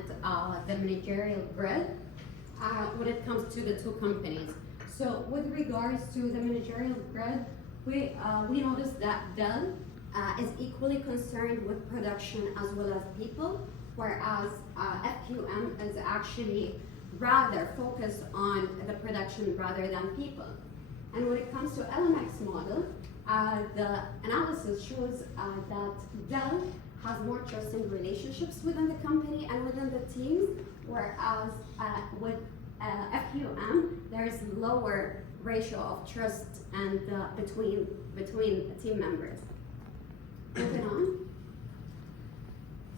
and the managerial grid when it comes to the two companies. So with regards to the managerial grid, we noticed that Dell is equally concerned with production as well as people, whereas FQM is actually rather focused on the production rather than people. And when it comes to LMX model, the analysis shows that Dell has more trusting relationships within the company and within the teams, whereas with FQM, there's lower ratio of trust and between team members. Moving on.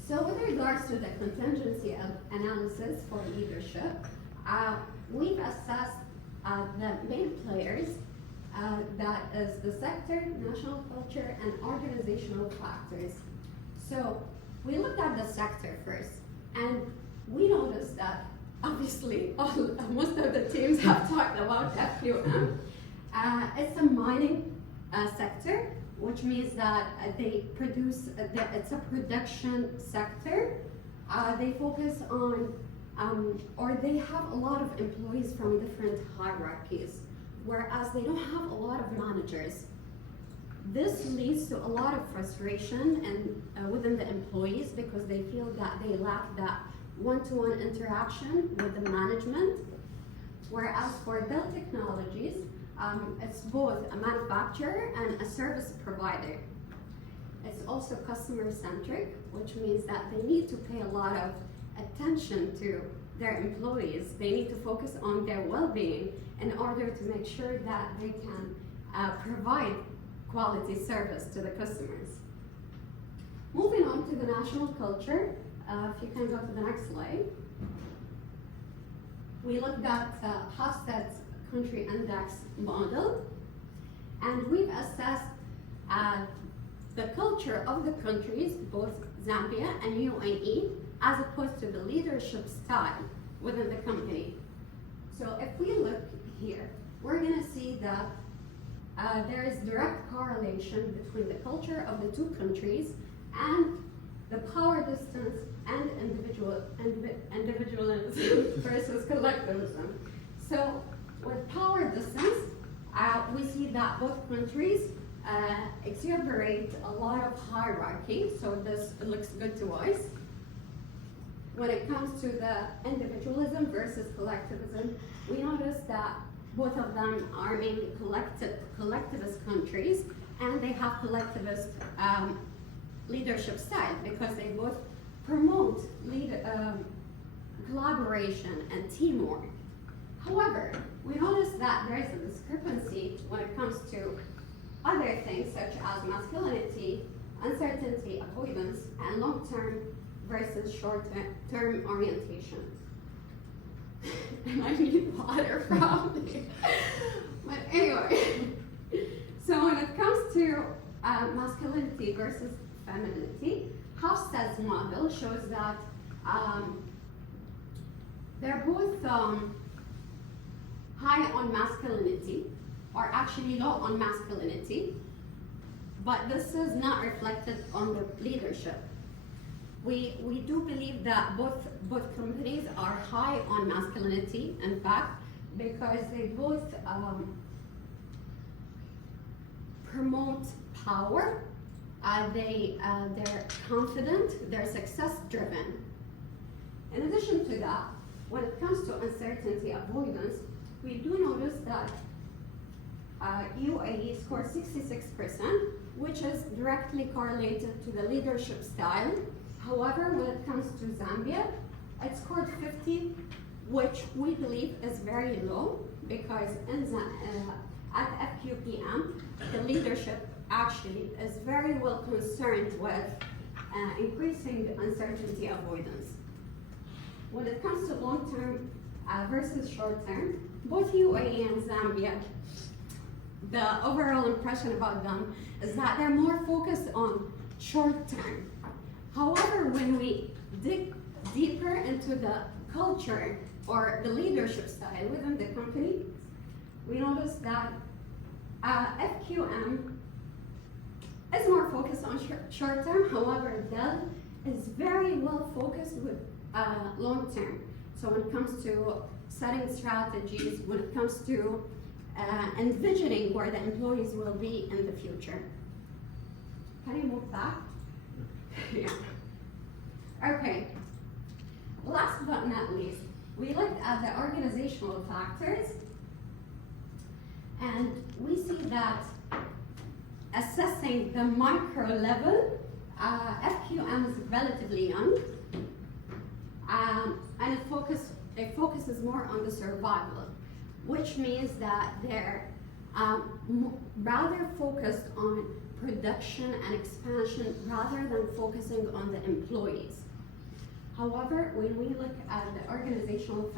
So with regards to the contingency of analysis for leadership, we've assessed the main players, that is the sector, national culture, and organizational factors. So we looked at the sector first, and we noticed that obviously most of the teams have talked about FQM. It's a mining sector, which means that they produce, it's a production sector. They focus on, or they have a lot of employees from different hierarchies, whereas they don't have a lot of managers. This leads to a lot of frustration and within the employees because they feel that they lack that one-to-one interaction with the management. Whereas for Dell Technologies, it's both a manufacturer and a service provider. It's also customer-centric, which means that they need to pay a lot of attention to their employees. They need to focus on their well-being in order to make sure that they can provide quality service to the customers. Moving on to the national culture, if you can go to the next slide. We looked at Hofstede's country index model, and we've assessed the culture of the countries, both Zambia and UAE, as opposed to the leadership style within the company. So if we look here, we're gonna see that there is direct correlation between the culture of the two countries and the power distance and individualism versus collectivism. So with power distance, we see that both countries exuberate a lot of hierarchy, so this looks good to us. When it comes to the individualism versus collectivism, we notice that both of them are mainly collectivist countries, and they have collectivist leadership style because they both promote collaboration and teamwork. However, we notice that there is a discrepancy when it comes to other things such as masculinity, uncertainty, avoidance, and long-term versus short-term orientation. And I need water probably. But anyway, so when it comes to masculinity versus femininity, Hofstede's model shows that they're both high on masculinity, or actually low on masculinity, but this is not reflected on the leadership. We do believe that both companies are high on masculinity, in fact, because they both promote power. They're confident, they're success driven. In addition to that, when it comes to uncertainty avoidance, we do notice that UAE scored 66%, which is directly correlated to the leadership style. However, when it comes to Zambia, it scored 50, which we believe is very low because at FQPM, the leadership actually is very well concerned with increasing the uncertainty avoidance. When it comes to long-term versus short-term, both UAE and Zambia, the overall impression about them is that they're more focused on short-term. However, when we dig deeper into the culture or the leadership style within the company, we notice that FQM is more focused on short term. However, Dell is very well focused with long term. So when it comes to setting strategies, when it comes to envisioning where the employees will be in the future. Can you move back? Yeah. Okay. Last but not least, we looked at the organizational factors, and we see that assessing the micro level, FQM is relatively young, and it focuses more on the survival, which means that they're rather focused on production and expansion rather than focusing on the employees. However, when we look at the organizational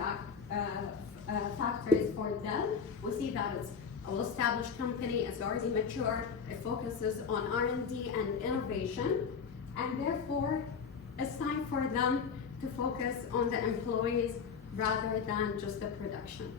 factors for them, we see that it's a well-established company, it's already mature, it focuses on R&D and innovation, and therefore it's time for them to focus on the employees rather than just the production.